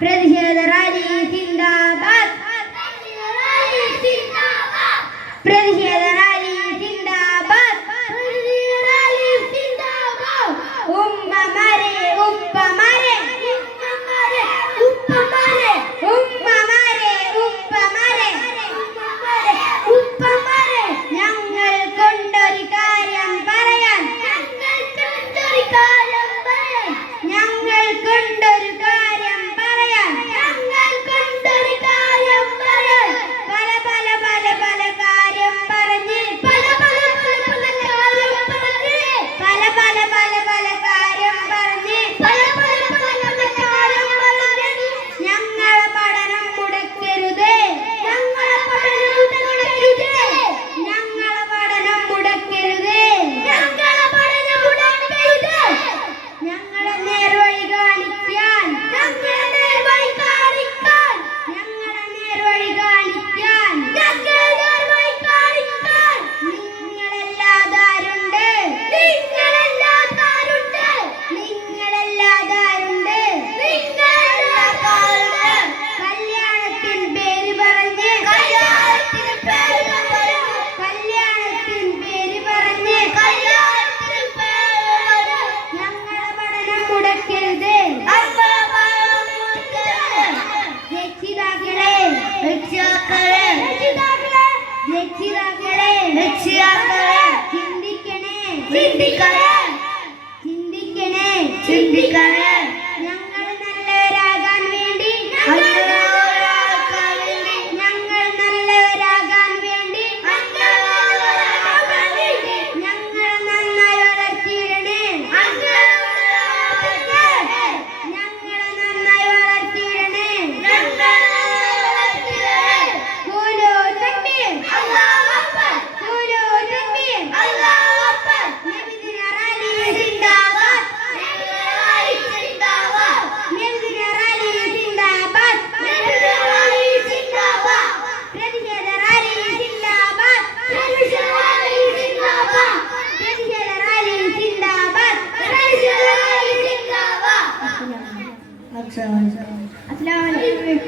പ്രതിഷേധ റാലി സിന്ദാബാദ് പ്രതിഷേധ பிடிக்காத السلام عليكم